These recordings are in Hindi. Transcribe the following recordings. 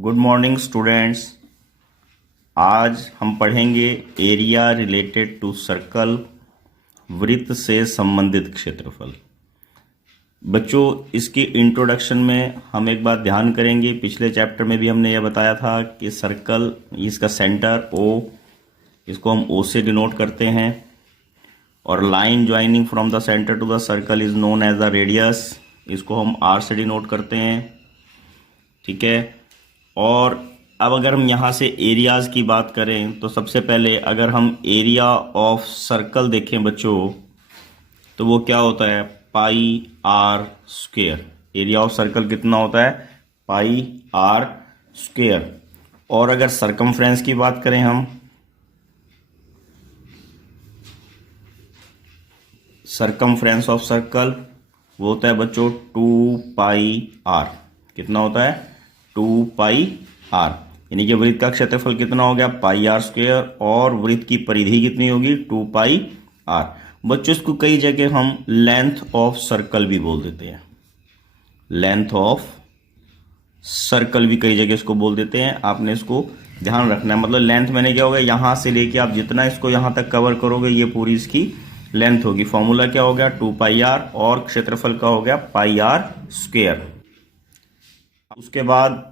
Good morning students. आज हम पढ़ेंगे एरिया रिलेटेड टू सर्कल, वृत्त से संबंधित क्षेत्रफल। बच्चों, इसकी इंट्रोडक्शन में हम एक बात ध्यान करेंगे। पिछले चैप्टर में भी हमने यह बताया था कि सर्कल, इसका सेंटर ओ, इसको हम ओ से डिनोट करते हैं, और line joining from the center to the circle is known as the radius, इसको हम आर से डिनोट करते हैं। ठीक है। और अब अगर हम यहाँ से एरियाज की बात करें तो सबसे पहले अगर हम एरिया ऑफ सर्कल देखें बच्चों, तो वो क्या होता है? Pi are square. Area of circle कितना होता है? Pi are square. और अगर सरकमफ्रेंस की बात करें हम, सरकमफ्रेंस ऑफ सर्कल वो होता है बच्चों 2 पाई आर। कितना होता है? 2 पाई आर। यानी कि वृत्त का क्षेत्रफल कितना हो गया? पाई आर स्क्वेयर। और वृत्त की परिधि कितनी होगी? 2 पाई आर। बच्चों, इसको कई जगह हम लेंथ ऑफ सर्कल भी बोल देते हैं। लेंथ ऑफ सर्कल भी कई जगह इसको बोल देते हैं। आपने इसको ध्यान रखना है। मतलब लेंथ मैंने क्या होगा, यहां से लेके आप जितना इसको यहां तक कवर करोगे ये पूरी इसकी लेंथ होगी। फॉर्मूला क्या हो गया? 2 पाई आर, और क्षेत्रफल का हो गया पाई आर स्क्वेयर। उसके बाद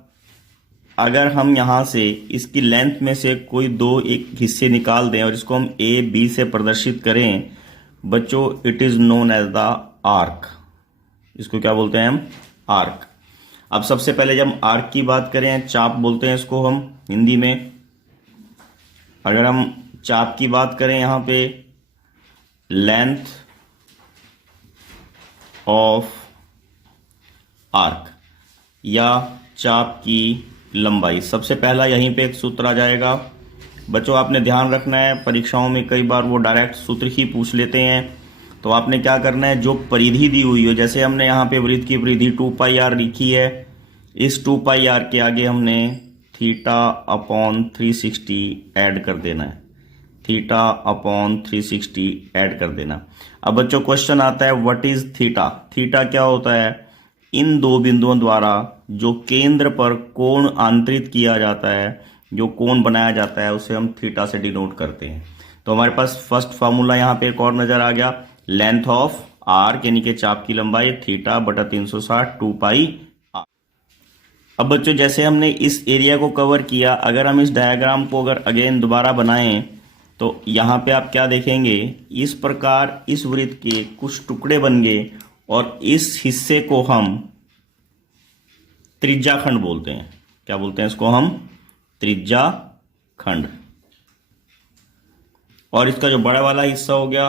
अगर हम यहां से इसकी लेंथ में से कोई दो एक हिस्से निकाल दें और इसको हम ए बी से प्रदर्शित करें बच्चों, it is known as the arc. इसको क्या बोलते हैं हम? आर्क। अब सबसे पहले जब हम आर्क की बात करें, चाप बोलते हैं इसको हम हिंदी में। अगर हम चाप की बात करें, यहां पे लेंथ ऑफ आर्क या चाप की लंबाई, सबसे पहला यहीं पे एक सूत्र आ जाएगा। बच्चों, आपने ध्यान रखना है, परीक्षाओं में कई बार वो डायरेक्ट सूत्र ही पूछ लेते हैं। तो आपने क्या करना है, जो परिधि दी हुई हो, जैसे हमने यहाँ पे वृत्त की परिधि 2 पाई आर लिखी है, इस 2 पाई आर के आगे हमने थीटा अपॉन 360 ऐड कर देना है। थीटा अपॉन 360 ऐड कर देना। अब बच्चों क्वेश्चन आता है, व्हाट इज थीटा? थीटा क्या होता है? इन दो बिंदुओं द्वारा जो केंद्र पर कोण आंतरित किया जाता है, जो कोण बनाया जाता है, उसे हम थीटा से डिनोट करते हैं। तो हमारे पास फर्स्ट फार्मूला यहाँ पे एक और नजर आ गया, लेंथ ऑफ आर्क यानी कि चाप की लंबाई थीटा बटा 360 2 पाई आर। अब बच्चों, जैसे हमने इस एरिया को कवर किया, अगर हम इस डायग्राम को अगर अगेन दोबारा बनाएं तो यहाँ पे आप क्या देखेंगे, इस प्रकार इस वृत्त के कुछ टुकड़े बन गए और इस हिस्से को हम त्रिज्याखंड बोलते हैं। क्या बोलते हैं इसको हम? त्रिज्याखंड। और इसका जो बड़ा वाला हिस्सा हो गया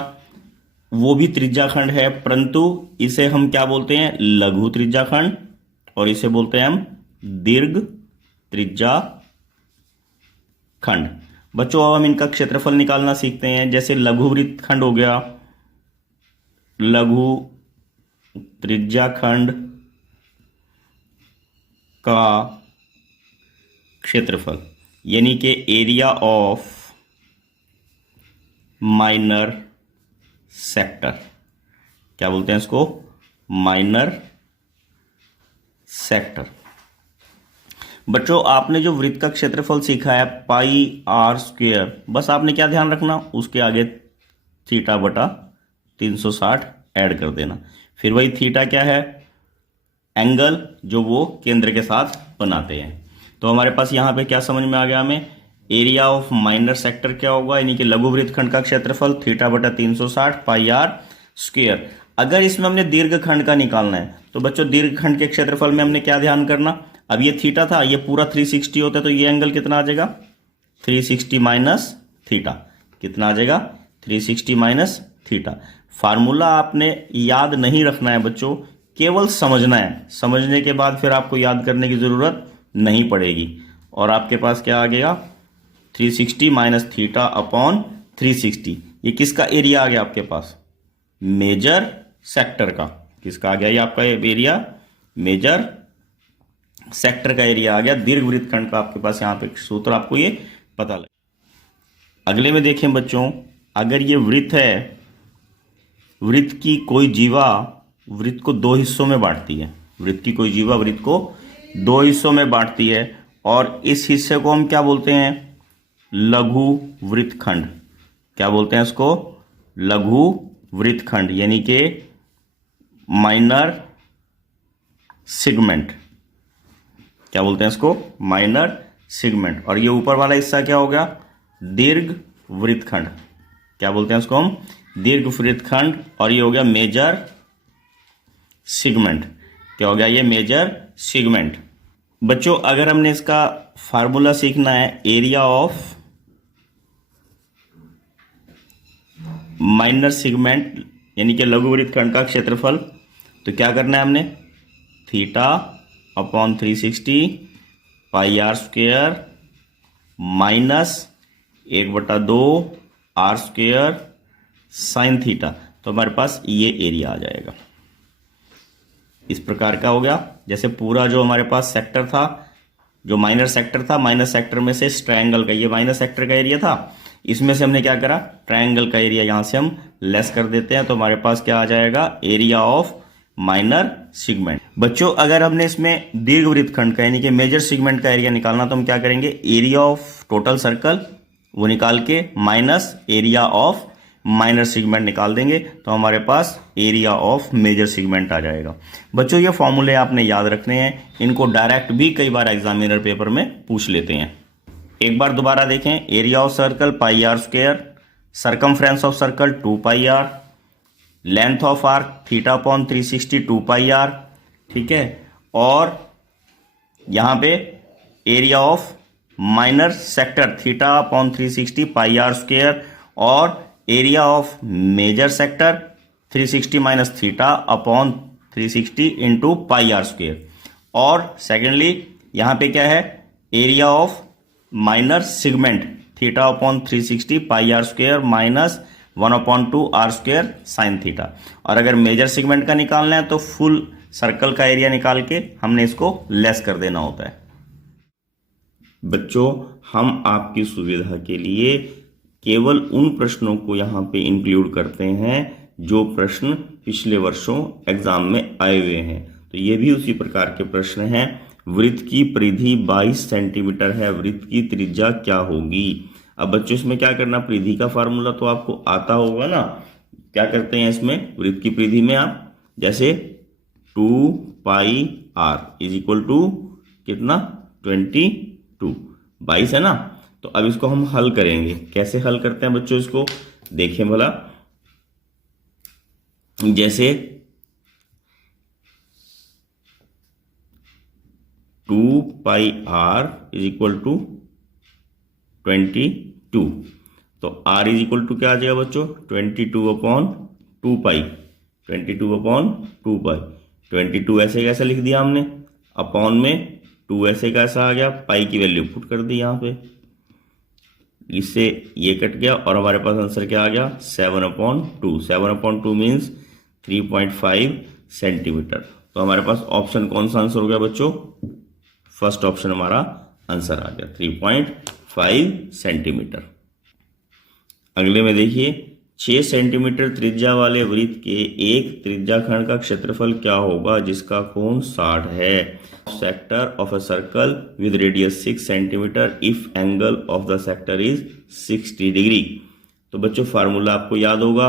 वो भी त्रिज्याखंड है, परंतु इसे हम क्या बोलते हैं? लघु त्रिज्याखंड। और इसे बोलते हैं हम दीर्घ त्रिज्याखंड। बच्चों, अब हम इनका क्षेत्रफल निकालना सीखते हैं। जैसे लघु वृत्तखंड हो गया, लघु त्रिज्याखंड का क्षेत्रफल यानी कि एरिया ऑफ माइनर सेक्टर। क्या बोलते हैं इसको? Minor sector. बच्चों, आपने जो वृत्त का क्षेत्रफल सीखा है पाई आर स्क्वेयर, बस आपने क्या ध्यान रखना, उसके आगे थीटा बटा 360 ऐड कर देना। फिर वही थीटा क्या है? एंगल जो वो केंद्र के साथ बनाते हैं। तो हमारे पास यहाँ पे क्या समझ में आ गया हमें? एरिया ऑफ माइनर सेक्टर क्या होगा, यानी कि लघु वृत्तखंड का क्षेत्रफल थीटा बटा 360 पाई आर स्क्वेयर। अगर इसमें हमने दीर्घखंड का निकालना है तो बच्चों दीर्घखंड के क्षेत्रफल में हमने क्या ध्यान करना, अब ये थीटा था, ये पूरा 360 होता है, तो ये एंगल कितना आ जाएगा? 360 माइनस थीटा। कितना आ जाएगा? 360 माइनस थीटा। फार्मूला आपने याद नहीं रखना है बच्चों, केवल समझना है। समझने के बाद फिर आपको याद करने की जरूरत नहीं पड़ेगी। और आपके पास क्या आ गया? 360 माइनस थीटा अपॉन 360। ये किसका एरिया आ गया आपके पास? मेजर सेक्टर का। किसका आ गया ये आपका एरिया? मेजर सेक्टर का एरिया आ गया। दीर्घ वृत्तखंड का आपके पास यहाँ पे सूत्र आपको ये पता लगे। अगले में देखें बच्चों, अगर ये वृत्त है, वृत्त की कोई जीवा वृत्त को दो हिस्सों में बांटती है। वृत्त की कोई जीवा वृत्त को दो हिस्सों में बांटती है और इस हिस्से को हम क्या बोलते हैं? लघु वृत्तखंड। क्या बोलते हैं इसको? लघु वृत्तखंड, यानी कि माइनर सेगमेंट। क्या बोलते हैं इसको? Minor segment. और ये ऊपर वाला हिस्सा क्या हो गया? दीर्घ वृत्तखंड। क्या बोलते हैं इसको हम? दीर्घ वृत्तखंड। और ये हो गया मेजर सेगमेंट। क्या हो गया ये? Major segment. बच्चों अगर हमने इसका फार्मूला सीखना है, एरिया ऑफ माइनर सेगमेंट यानी कि लघु वृत्तखंड का क्षेत्रफल, तो क्या करना है हमने? Theta upon 360 pi are square minus 1/2 R square sine theta. तो हमारे पास ये एरिया आ जाएगा। इस प्रकार का हो गया। जैसे पूरा जो हमारे पास सेक्टर था, जो माइनर सेक्टर था, माइनर सेक्टर में से इस ट्रायंगल का, ये माइनर सेक्टर का एरिया था, इसमें से हमने क्या करा? ट्रायंगल का एरिया यहां से हम लेस कर देते हैं। तो हमारे पास क्या आ जाएगा? Area of minor segment. बच्चों अगर हमने इसमें दीर्घ वृत्तखंड का यानी कि मेजर सेगमेंट का एरिया निकालना, तो हम क्या करेंगे? एरिया ऑफ टोटल सर्कल वो निकाल के minus area of minor segment निकाल देंगे, तो हमारे पास एरिया ऑफ मेजर सेगमेंट आ जाएगा। बच्चों ये फॉर्मूले आपने याद रखने हैं, इनको डायरेक्ट भी कई बार एग्जामिनर पेपर में पूछ लेते हैं। एक बार दोबारा देखें, area of circle pi are square, circumference of circle 2 pi r, length of arc theta upon 360 2 pi r, ठीक है। और यहां पे area of minor sector theta upon 360 pi are square, और area of major sector 360 minus theta upon 360 into pi are square. और सेकेंडली यहां पे क्या है? Area of minor segment theta upon 360 pi are square minus 1/2 R square sine theta. और अगर मेजर सेगमेंट का निकालना है तो फुल सर्कल का एरिया निकाल के हमने इसको लेस कर देना होता है। बच्चों हम आपकी सुविधा के लिए केवल उन प्रश्नों को यहाँ पे इंक्लूड करते हैं जो प्रश्न पिछले वर्षों एग्जाम में आए हुए हैं। तो ये भी उसी प्रकार के प्रश्न हैं। वृत्त की परिधि 22 सेंटीमीटर है, वृत्त की त्रिज्या क्या होगी? अब बच्चों इसमें क्या करना? परिधि का फार्मूला तो आपको आता होगा ना। क्या करते हैं इसमें? वृत्त की परिधि में आप जैसे 2 pi are is equal to कितना? 22, 22 है ना। तो अब इसको हम हल करेंगे। कैसे हल करते हैं बच्चों इसको? देखें भला। जैसे 2 pi are is equal to 22, तो आर इज इक्वल टू क्या आ जाएगा बच्चों? 22/2 पाई, 22/2 पाई। 22 ऐसे कैसे लिख दिया हमने? अपॉन में 2 ऐसे कैसा आ गया? पाई की वैल्यू पुट कर दी यहाँ पे, इससे ये कट गया और हमारे पास आंसर क्या आ गया? 7/2। 7/2 मीन्स 3.5 सेंटीमीटर। तो हमारे पास ऑप्शन कौन सा आंसर हो गया बच्चों? फर्स्ट ऑप्शन हमारा आंसर आ गया 3.5 सेंटीमीटर। अगले में देखिए, 6 सेंटीमीटर त्रिज्या वाले वृत्त के एक त्रिज्याखंड का क्षेत्रफल क्या होगा जिसका कोण 60 है? Sector of a circle with radius 6 centimetre if angle of the sector is 60 degree. तो बच्चों फार्मूला आपको याद होगा,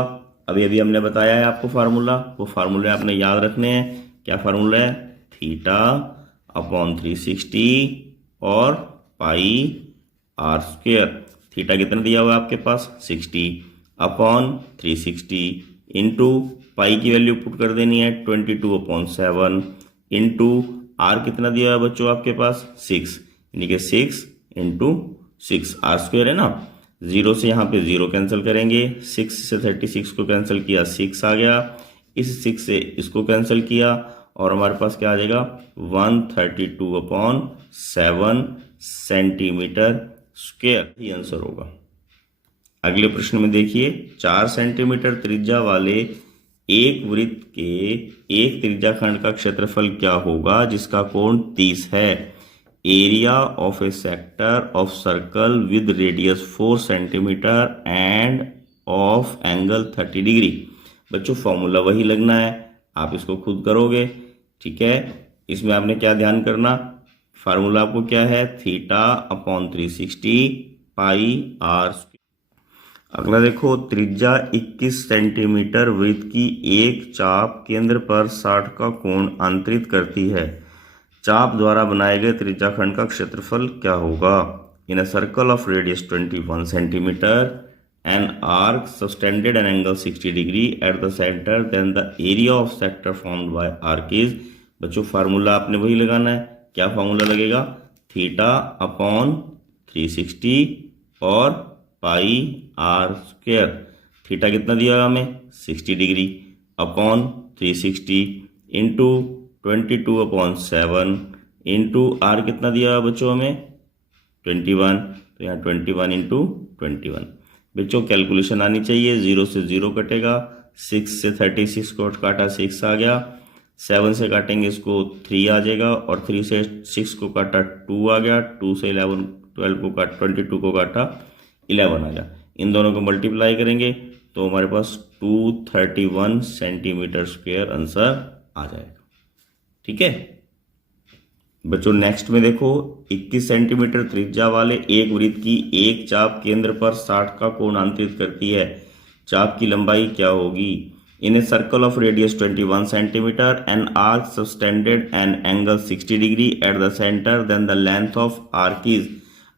अभी अभी हमने बताया है आपको फार्मूला, वो फार्मूले आपने याद रखने हैं। क्या फार्मूला है? थीटा अपॉन 360 और पाई आर स्क्वायर। थीटा कितना दिया हुआ है आपके पास? 60 अपॉन 360 इंटू पाई की वैल्यू पुट कर देनी है 22/7 इंटू आर कितना दिया है बच्चों आपके पास? 6, यानी कि 6 इंटू 6 आर स्क्वायर है ना। 0 से यहाँ पे 0 कैंसिल करेंगे, 6 से 36 को कैंसिल किया 6 आ गया, इस 6 से इसको कैंसिल किया और हमारे पास क्या आ जाएगा? 132/7 सेंटीमीटर स्क्वायर ही आंसर होगा। अगले प्रश्न में देखिए, 4 सेंटीमीटर त्रिज्या वाले एक वृत्त के एक त्रिज्याखंड का क्षेत्रफल क्या होगा जिसका कोण 30 है? Area of a sector of circle with radius 4 centimetre end of angle 30 degree. बच्चों फॉर्मूला वही लगना है, आप इसको खुद करोगे, ठीक है। इसमें आपने क्या ध्यान करना? फार्मूला आपको क्या है, थीटा अपॉन 360 पाई आर। अगला देखो, त्रिज्या 21 सेंटीमीटर वृत्त की एक चाप केंद्र पर 60 का कोण अंतरित करती है। चाप द्वारा बनाए गए त्रिज्याखंड का क्षेत्रफल क्या होगा? In a circle of radius 21 centimetre an arc subtended an angle 60 degree at the centre, then the area of sector formed by arc is. बच्चों फार्मूला आपने वही लगाना है। क्या फार्मूला लगेगा? थीटा अपॉन 360 और पाई आर स्क्वायर। थीटा कितना दिया हमें? 60 degree upon 360 into 22 upon 7 into R कितना दिया बच्चों हमें? 21। तो यहाँ 21 इंटू 21। बच्चों कैलकुलेशन आनी चाहिए। 0 से 0 कटेगा, 6 से 36 को काटा 6 आ गया, 7 से काटेंगे इसको 3 आ जाएगा, और 3 से 6 को काटा 2 आ गया, 2 से 12 को काटा 22 को काटा 11 आ गया। इन दोनों को मल्टीप्लाई करेंगे तो हमारे पास 231 सेंटीमीटर स्क्वायर आंसर आ जाएगा। ठीक है बच्चों, नेक्स्ट में देखो, 21 सेंटीमीटर त्रिज्या वाले एक वृत्त की एक चाप केंद्र पर 60 का कोण अंतरित करती है। चाप की लंबाई क्या होगी? In a circle of radius 21 centimetre an arc subtended an angle 60 degree at the centre, then the length of arc is.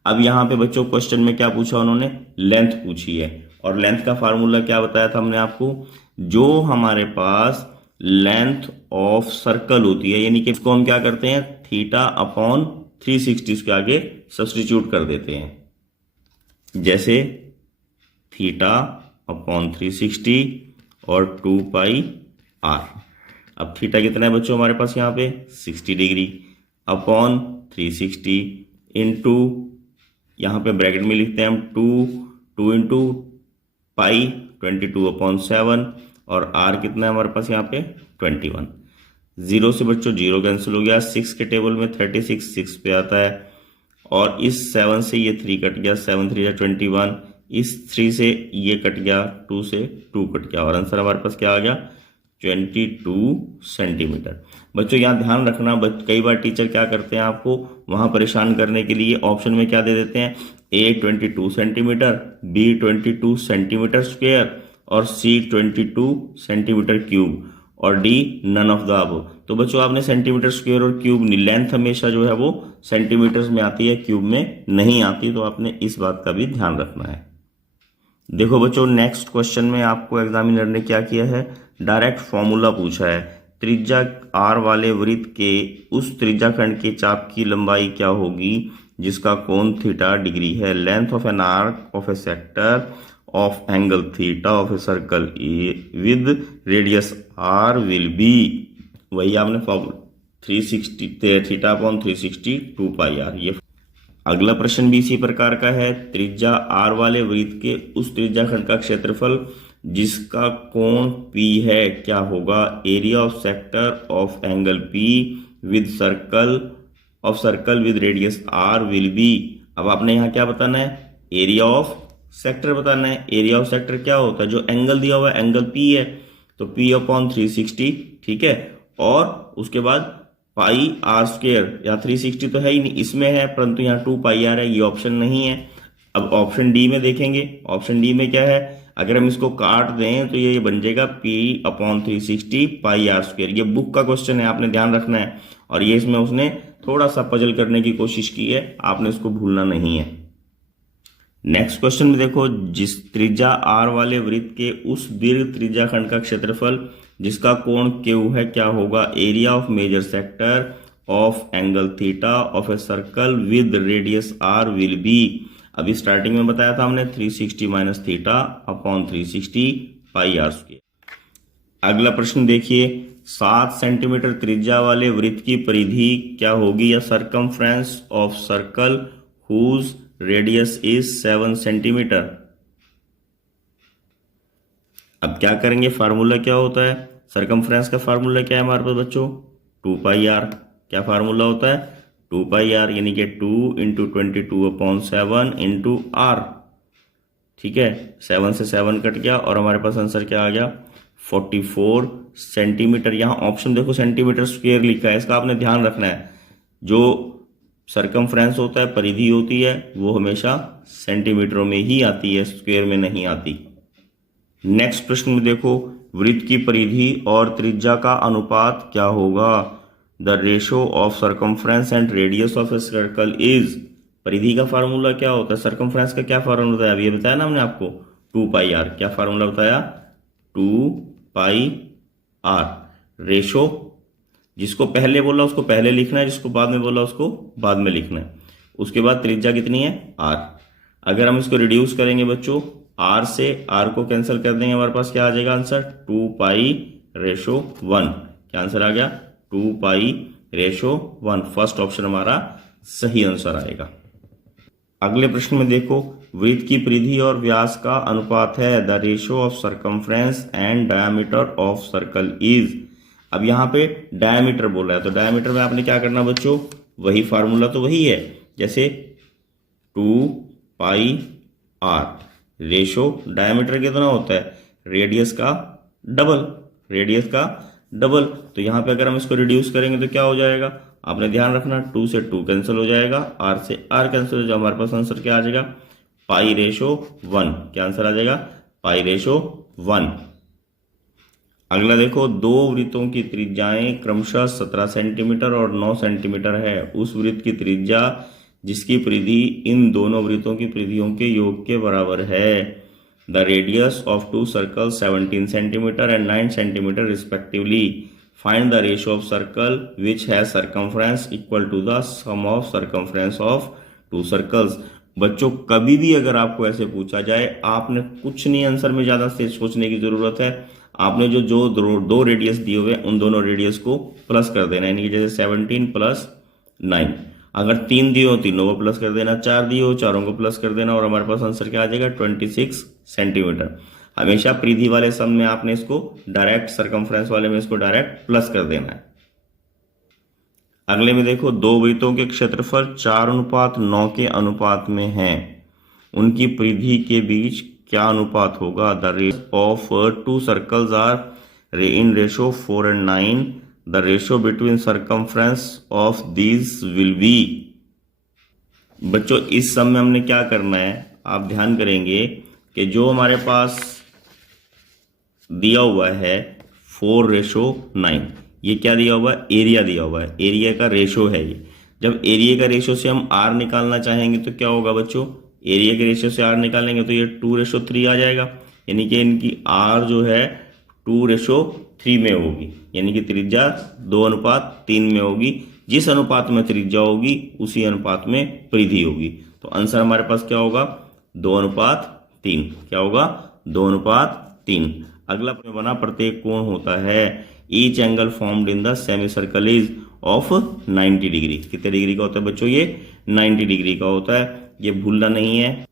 अब यहाँ पे बच्चों क्वेश्चन में क्या पूछा उन्होंने? लेंथ पूछी है। और लेंथ का फार्मूला क्या बताया था हमने आपको? जो हमारे पास लेंथ ऑफ सर्कल होती है, यानी कि इसको हम क्या करते हैं, थीटा अपॉन 360 के आगे सब्स्टिट्यूट कर देते हैं। जैसे थीटा अपॉन 360 और 2 पाई आर। अब थीटा कितना है बच्चों हमारे पास यहाँ पे? 60 डिग्री अपॉन 360 इंटू, यहाँ पे ब्रैकेट में लिखते हैं हम 2 इंटू पाई 22 अपॉन 7, और आर कितना है हमारे पास यहाँ पे? 21। 0 से बच्चों 0 कैंसिल हो गया, 6 के टेबल में 36 6 पे आता है, और इस 7 से ये 3 कट गया, 7 3 21, इस 3 से ये कट गया, 2 से 2 कट गया, और आंसर हमारे पास क्या आ गया? 22 सेंटीमीटर। बच्चों यहाँ ध्यान रखना, कई बार टीचर क्या करते हैं आपको वहां परेशान करने के लिए ऑप्शन में क्या दे देते हैं? A 22 centimetre, B 22 centimetre square, और सी 22 सेंटीमीटर क्यूब, और D none of the above. तो बच्चों आपने सेंटीमीटर स्क्वायर और क्यूब, लेंथ हमेशा जो है वो सेंटीमीटर्स में आती है, क्यूब में नहीं आती, तो आपने इस बात का भी ध्यान रखना है। देखो बच्चों, नेक्स्ट क्वेश्चन में आपको एग्जामिनर ने क्या किया है? डायरेक्ट फॉर्मूला पूछा है। त्रिज्या आर वाले वृत्त के उस त्रिज्याखंड के चाप की लंबाई क्या होगी जिसका कोण थीटा डिग्री है? Length of an arc of a sector of angle theta of a circle with radius R will be. वही आपने formula 360 theta upon 360 2 pi R. ये अगला प्रश्न भी इसी प्रकार का है। त्रिज्या आर वाले वृत्त के उस त्रिज्याखंड का क्षेत्रफल जिसका कोण P है क्या होगा? Area of sector of angle P with circle with radius R will B. अब आपने यहाँ क्या बताना है? एरिया ऑफ सेक्टर बताना है। एरिया ऑफ सेक्टर क्या होता है? जो एंगल दिया हुआ है एंगल P है, तो P अपॉन 360, ठीक है, और उसके बाद पाई आर स्क्वायर, या 360 तो है ही नहीं, इसमें है, परंतु यहाँ 2 पाई आर है, ये ऑप्शन नहीं है। अब ऑप्शन डी में देखेंगे। ऑप्शन डी में क्या है? अगर हम इसको काट दें तो ये बन जाएगा P upon 360 pi are square. ये बुक का क्वेश्चन है, आपने ध्यान रखना है, और ये इसमें उसने थोड़ा सा पजल करने की कोशिश की है, आपने इसको भूलना नहीं है। नेक्स्ट क्वेश्चन में देखो, जिस त्रिज्या आर वाले वृत्त के उस दीर्घ त्रिज्याखंड का क्षेत्रफल जिसका कोण Q है क्या होगा? Area of major sector of angle theta of a circle with radius R will be. अभी स्टार्टिंग में बताया था हमने 360 minus theta upon 360 pi are square. अगला प्रश्न देखिए, 7 सेंटीमीटर त्रिज्या वाले वृत्त की परिधि क्या होगी, या circumference of circle whose radius is 7 centimetre. अब क्या करेंगे? फार्मूला क्या होता है? सर्कमफ्रेंस का फार्मूला क्या है हमारे पास बच्चों? 2 पाई आर। क्या फार्मूला होता है? 2 पाई आर, यानी कि 2 इंटू 22 अपॉन 7 इंटू आर। ठीक है, 7 से 7 कट गया, और हमारे पास आंसर क्या आ गया? 44 सेंटीमीटर। यहाँ ऑप्शन देखो सेंटीमीटर स्क्वायर लिखा है, इसका आपने ध्यान रखना है। जो सरकमफ्रेंस होता है, परिधि होती है, वो हमेशा सेंटीमीटरों में ही आती है, स्क्वायर में नहीं आती। नेक्स्ट प्रश्न में देखो, वृत्त की परिधि और त्रिज्या का अनुपात क्या होगा? The ratio of circumference and radius of a circle is. परिधि का फार्मूला क्या होता है? सरकमफ्रेंस का क्या फार्मूला बताया? अभी ये बताया ना हमने आपको, 2πr। क्या फार्मूला बताया? 2πr। रेशो, जिसको पहले बोला उसको पहले लिखना है, जिसको बाद में बोला उसको बाद में लिखना है। उसके बाद त्रिज्या कितनी है? r। अगर हम इसको रिड्यूस करेंगे बच्चों, r से r को कैंसिल कर देंगे, हमारे पास क्या आ जाएगा आंसर? 2π/1। क्या आंसर आ गया? 2π/1। फर्स्ट ऑप्शन हमारा सही आंसर आएगा। अगले प्रश्न में देखो, वृत्त की परिधि और व्यास का अनुपात है। The ratio of circumference and diameter of circle is. अब यहाँ पे डायमीटर बोल रहा है, तो डायमीटर में आपने क्या करना बच्चों? वही फार्मूला तो वही है, जैसे 2πr। रेशो डायमीटर कितना होता है? रेडियस का डबल, रेडियस का डबल। तो यहाँ पे अगर हम इसको रिड्यूस करेंगे तो क्या हो जाएगा? आपने ध्यान रखना, 2 से 2 कैंसिल हो जाएगा, r से r कैंसिल हो जाएगा, हमारे पास आंसर क्या आ जाएगा? π/1। क्या आंसर आ जाएगा? π/1। अगला देखो, दो वृत्तों की त्रिज्याएं क्रमशः 17 सेंटीमीटर और 9 सेंटीमीटर है। उस वृत्त की त्रिज्या जिसकी परिधि इन दोनों वृत्तों की परिधियों के योग के बराबर है। The radius of two circle 17 centimetre and 9 centimetre respectively. Find the ratio of circle which has circumference equal to the sum of circumference of two circles. बच्चों, कभी भी अगर आपको ऐसे पूछा जाए, आपने कुछ नहीं आंसर में ज्यादा से सोचने की जरूरत है। आपने जो जो दो रेडियस दिए हुए उन दोनों रेडियस को प्लस कर देना, यानी कि जैसे 17 + 9। अगर 3 दिए हो, तीनों को प्लस कर देना, 4 दिए हो, चारों को प्लस कर देना, और हमारे पास आंसर क्या आ जाएगा? 26 सेंटीमीटर। हमेशा परिधि वाले सम में आपने इसको डायरेक्ट, सरकमफ्रेंस वाले में इसको डायरेक्ट प्लस कर देना है। अगले में देखो, दो वृत्तों के क्षेत्रफल 4:9 के अनुपात में हैं। उनकी परिधि के बीच क्या अनुपात होगा? The ratio of two circles are in ratio 4 and 9। The ratio between circumference of these will be. बच्चों, इस सम में हमने क्या करना है, आप ध्यान करेंगे कि जो हमारे पास दिया हुआ है 4:9, ये क्या दिया हुआ है? एरिया दिया हुआ है, एरिया का रेशो है ये। जब एरिया का रेशो से हम r निकालना चाहेंगे तो क्या होगा बच्चों? एरिया के रेशो से r निकालेंगे तो ये 2:3 आ जाएगा, यानी कि इनकी r जो है 2:3 में होगी, यानी कि त्रिज्या 2:3 में होगी। जिस अनुपात में त्रिज्या होगी उसी अनुपात में परिधि होगी। तो आंसर हमारे पास क्या होगा? 2:3। क्या होगा? 2:3। अगला बना, प्रत्येक कोण होता है। Each angle formed in the semi circle is of 90 degree. कितने डिग्री का होता है बच्चों? ये 90 डिग्री का होता है, ये भूलना नहीं है।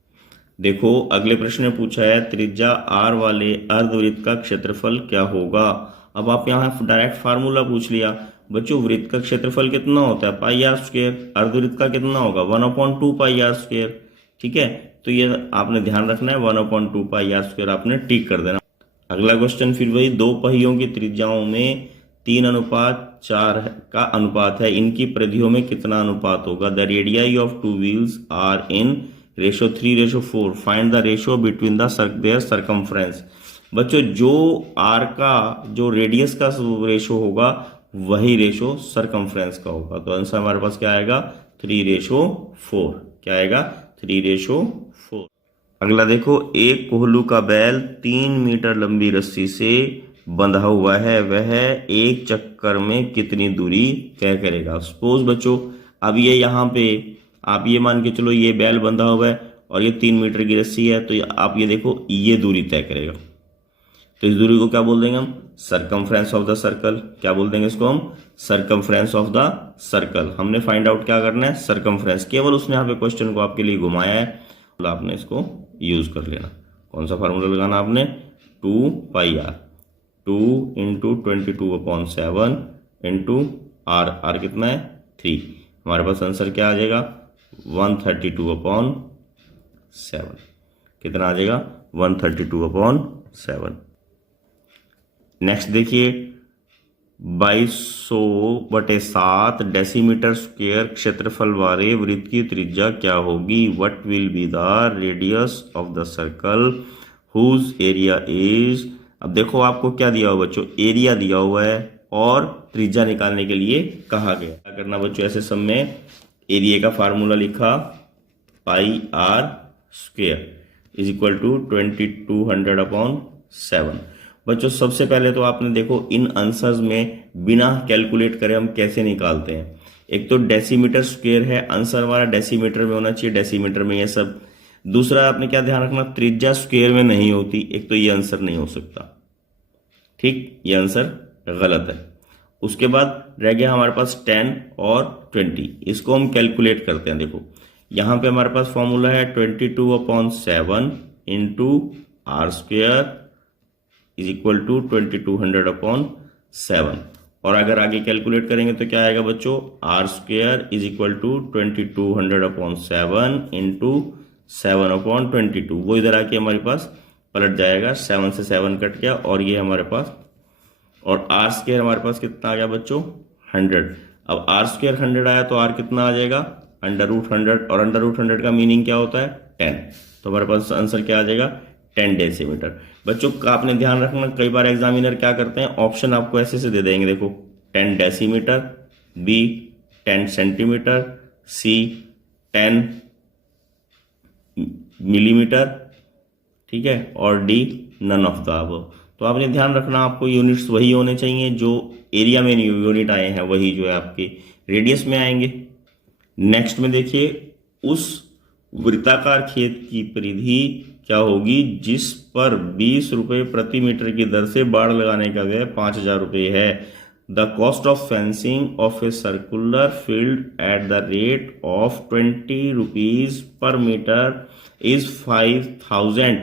देखो, अगले प्रश्न में पूछा है, त्रिज्या r वाले अर्धवृत्त का क्षेत्रफल क्या होगा? अब आप यहाँ डायरेक्ट फार्मूला पूछ लिया। बच्चों, वृत्त का क्षेत्रफल कितना होता है? πr²। अर्धवृत्त का कितना होगा? 1/2πr²। ठीक है, तो ये आपने ध्यान रखना है, 1/2πr² आपने टिक कर देना। अगला क्वेश्चन फिर वही, दो पहियों की त्रिज्याओं में 3:4 का अनुपात है। इनकी परिधियों में कितना अनुपात होगा? The radii of two wheels are in ratio 3:4। Find the ratio between their circumference. बच्चों, जो आर का जो रेडियस का रेशो होगा वही रेशो सरकमफ्रेंस का होगा। तो आंसर हमारे पास क्या आएगा? 3:4। क्या आएगा? 3:4। अगला देखो, एक कोहलू का बैल 3 मीटर लंबी रस्सी से बंधा हुआ है, वह एक चक्कर में कितनी दूरी तय करेगा? सपोज बच्चों, अब ये यहाँ पे आप ये मान के चलो, ये बैल बंधा हुआ है और ये 3 मीटर की रस्सी है, तो आप ये देखो, ये दूरी तय करेगा। तो इस दूरी को क्या बोल देंगे हम? Circumference of the circle. क्या बोल देंगे इसको हम? Circumference of the circle. हमने फाइंड आउट क्या करना है? सरकमफ्रेंस। केवल उसने यहाँ पे क्वेश्चन को आपके लिए घुमाया है, तो आपने इसको यूज कर लेना। कौन सा फार्मूला लगाना आपने? 2πr। 2 × 22/7 × r कितना है? 3। हमारे पास आंसर क्या आ जाएगा? 132/7। कितना आ जाएगा? 132/7। नेक्स्ट देखिए, 2200/7 डेसीमीटर स्क्वायर क्षेत्रफल वाले वृत्त की त्रिज्या क्या होगी? What will be the radius of the circle whose area is. अब देखो आपको क्या दिया हुआ बच्चों, एरिया दिया हुआ है और त्रिज्या निकालने के लिए कहा गया। क्या करना बच्चों, ऐसे सब में एरिया का फार्मूला लिखा, pi are square is equal to 2200/7। बच्चों सबसे पहले तो आपने देखो इन आंसर्स में बिना कैलकुलेट करे हम कैसे निकालते हैं। एक तो डेसीमीटर स्क्वायर है, आंसर हमारा डेसीमीटर में होना चाहिए, डेसीमीटर में ये सब। दूसरा आपने क्या ध्यान रखना, त्रिज्या स्क्वायर में नहीं होती, एक तो ये आंसर नहीं हो सकता, ठीक, ये आंसर गलत है। उसके बाद रह गया हमारे पास 10 और 20, इसको हम कैलकुलेट करते हैं। देखो यहां पे हमारे पास फॉर्मूला है 22/7 into R square is equal to 2200/7। और अगर आगे कैलकुलेट करेंगे तो क्या आएगा बच्चों, R square is equal to 2200/7 into 7/22। वो इधर आके हमारे पास पलट जाएगा, 7 से 7 कट गया और ये हमारे पास, और आर स्क्वायर हमारे पास कितना आ गया बच्चों, 100। अब आर स्क्वायर 100 आया तो आर कितना आ जाएगा, √100, और √100 का मीनिंग क्या होता है, 10। तो हमारे पास आंसर क्या आ जाएगा, 10 डेसीमीटर। बच्चों का आपने ध्यान रखना, कई बार एग्जामिनर क्या करते हैं, ऑप्शन आपको ऐसे से दे देंगे। देखो 10 decimetre, B 10 centimetre, C 10 millimetre, ठीक है, और D none of the above. तो आपने ध्यान रखना, आपको यूनिट्स वही होने चाहिए जो एरिया में यूनिट आए हैं, वही जो है आपके रेडियस में आएंगे। नेक्स्ट में देखिए, उस वृत्ताकार खेत की परिधि क्या होगी जिस पर 20 रुपये प्रति मीटर की दर से बाड़ लगाने का व्यय 5000 रुपये है। The cost of fencing of a circular field at the rate of 20 rupees per metre is 5000।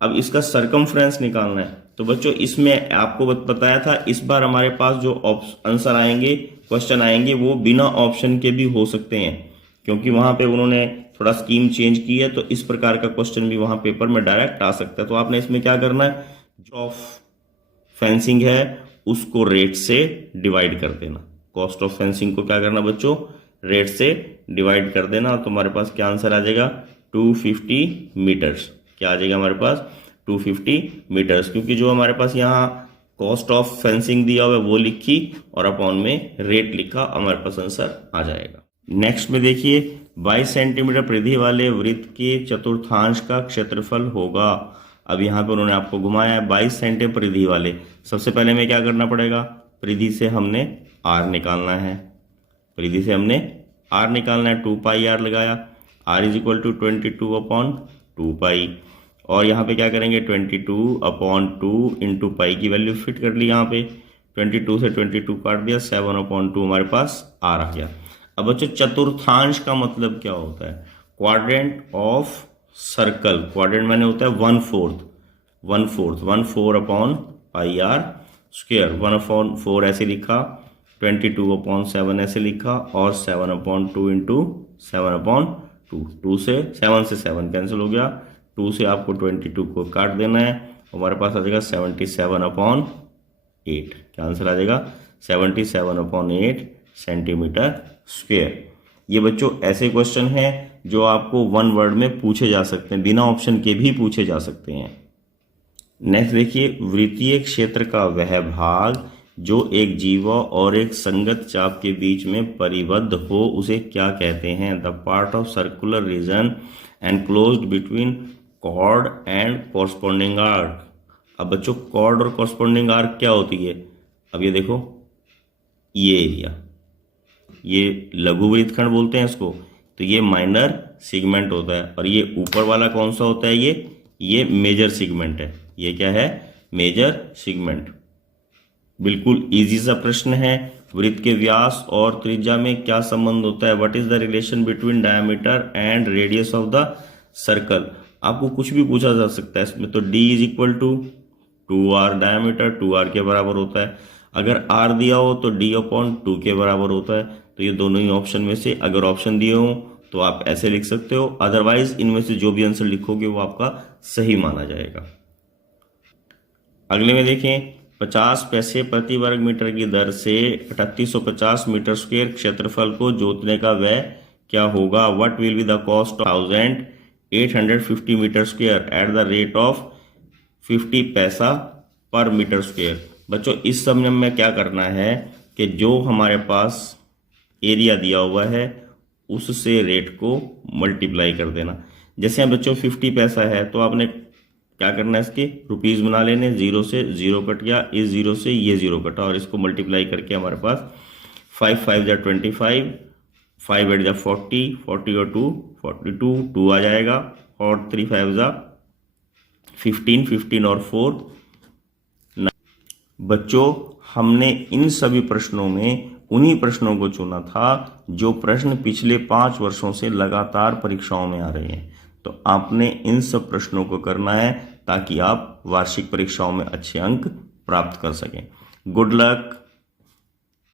अब इसका सरकमफ्रेंस निकालना है। तो बच्चों इसमें आपको बताया था, इस बार हमारे पास जो आंसर आएंगे, क्वेश्चन आएंगे, वो बिना ऑप्शन के भी हो सकते हैं, क्योंकि वहां पे उन्होंने थोड़ा स्कीम चेंज की है। तो इस प्रकार का क्वेश्चन भी वहां पेपर में डायरेक्ट आ सकता है। तो आपने इसमें क्या करना है, जो ऑफ फेंसिंग है उसको रेट से डिवाइड कर देना। कॉस्ट ऑफ फेंसिंग को क्या करना बच्चों, रेट से डिवाइड कर देना। तो हमारे पास क्या आंसर आ जाएगा, 250 मीटर्स। क्या आ जाएगा हमारे पास, 250 मीटर्स, क्योंकि जो हमारे पास यहाँ कॉस्ट ऑफ फेंसिंग दिया हुआ है वो लिखी और अपॉन में रेट लिखा, हमारे पास आंसर आ जाएगा। नेक्स्ट में देखिए, 22 सेंटीमीटर परिधि वाले वृत्त के चतुर्थांश का क्षेत्रफल होगा। अब यहाँ पे उन्होंने आपको घुमाया है 22 सेंटीमीटर परिधि वाले। सबसे पहले में क्या करना पड़ेगा, परिधि से हमने आर निकालना है, परिधि से हमने आर निकालना है। 2 पाई आर लगाया, आर इज इक्वल टू 22/2 पाई। और यहाँ पे क्या करेंगे, 22/2 इंटू पाई की वैल्यू फिट कर ली। यहाँ पे 22 से 22 काट दिया, 7/2 हमारे पास आर आ गया। अब बच्चों चतुर्थांश का मतलब क्या होता है, क्वाड्रेंट ऑफ सर्कल। क्वाड्रेंट माने होता है 1/4, 1/4 आर स्क्वायर। 1/4 ऐसे लिखा, 22/7 ऐसे लिखा, और 7/2 इंटू 7/2। 2 से 7 से 7 कैंसिल हो गया, 2 से आपको 22 को काट देना है, हमारे पास आ जाएगा 77/8। क्या आंसर आ जाएगा, 77/8 सेंटीमीटर स्क्वायर। ये बच्चों ऐसे क्वेश्चन हैं जो आपको 1 वर्ड में पूछे जा सकते हैं, बिना ऑप्शन के भी पूछे जा सकते हैं। नेक्स्ट देखिए, वृत्तीय क्षेत्र का वह भाग जो एक जीवा और एक संगत चाप के बीच में परिबद्ध हो उसे क्या कहते हैं। The part of circular region enclosed between chord and corresponding arc. अब बच्चों कॉर्ड और कॉरस्पॉन्डिंग आर्क क्या होती है, अब ये देखो, ये एरिया, ये लघु वृत्तखंड बोलते हैं इसको, तो ये माइनर सेगमेंट होता है। और ये ऊपर वाला कौन सा होता है, ये मेजर सेगमेंट है। ये क्या है, मेजर सेगमेंट। बिल्कुल इजी सा प्रश्न है। वृत्त के व्यास और त्रिज्या में क्या संबंध होता है, what is the relation between diameter and radius of the circle. आपको कुछ भी पूछा जा सकता है इसमें। तो D is equal to 2R, diameter 2R के बराबर होता है। अगर R दिया हो तो D/2 के बराबर होता है। तो ये दोनों ही ऑप्शन में से अगर ऑप्शन दिए हो तो आप ऐसे लिख सकते हो, अदरवाइज इनमें से जो भी आंसर लिखोगे वो आपका सही माना जाएगा। अगले में देखें, 50 पैसे प्रति वर्ग मीटर की दर से 3850 मीटर स्क्वायर क्षेत्रफल को जोतने का व्यय क्या होगा? What will be the cost of 1850 metre square at the rate of 50 paisa पर मीटर स्क्वायर। बच्चों इस समय में क्या करना है कि जो हमारे पास एरिया दिया हुआ है उससे रेट को मल्टीप्लाई कर देना। जैसे यहाँ बच्चों 50 पैसा है तो आपने क्या करना है, इसके रुपीज़ बना लेने, जीरो से जीरो कट गया, इस जीरो से ये जीरो कटा और इसको मल्टीप्लाई करके हमारे पास 5 5 जा 25, 5 8 जा 40, 40 और 2 42, 2 आ जाएगा और 3 5 जा 15, 15 और 4 9। बच्चों हमने इन सभी प्रश्नों में उन्हीं प्रश्नों को चुना था जो प्रश्न पिछले 5 वर्षों से लगातार परीक्षाओं में आ रहे हैं। तो आपने इन सब प्रश्नों को करना है ताकि आप वार्षिक परीक्षाओं में अच्छे अंक प्राप्त कर सकें। Good luck.